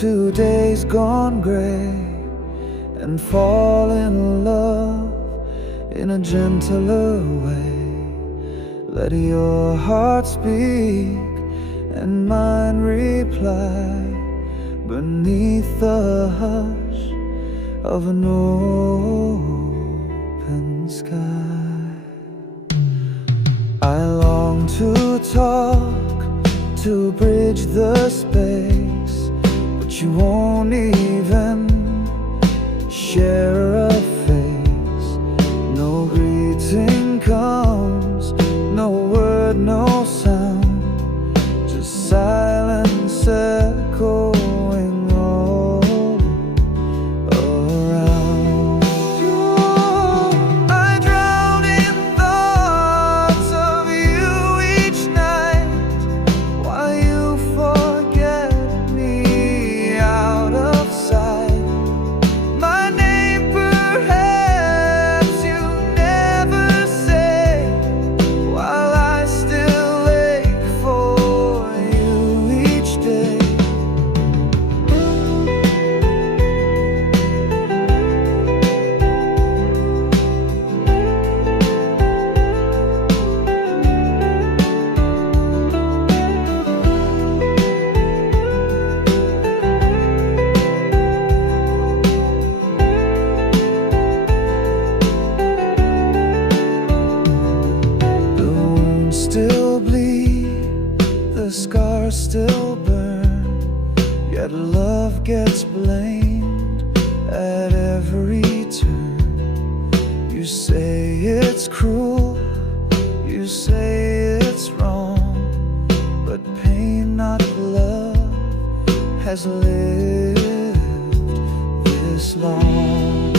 to days gone gray and fall in love in a gentler way. Let your heart speak and mine reply beneath the hush of an open sky. I long to talk, to bridge the space, but you won't even share a face. No greeting comes, no word, no sound, just silence echoing all around. I drown in thoughts of you each night, while you forget me out of sight. My name perhaps you never say, while I still ache for you each day. The wounds still bleed, the scars still burn, yet love gets blamed at every turn. You say it's cruel, you say it's wrong, but pain, not love, has lived this long.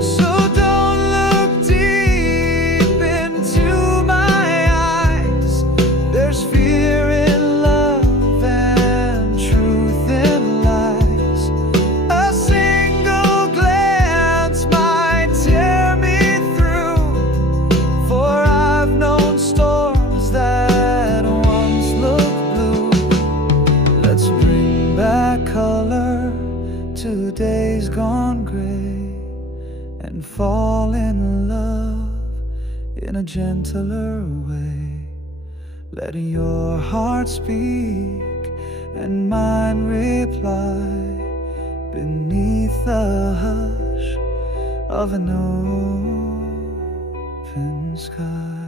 So don't look deep into my eyes. There's fear in love and truth in lies. A single glance might tear me through, for I've known storms that once looked blue. Let's bring back color to days gone gray and fall in love in a gentler way. Let your heart speak and mine reply beneath the hush of an open sky.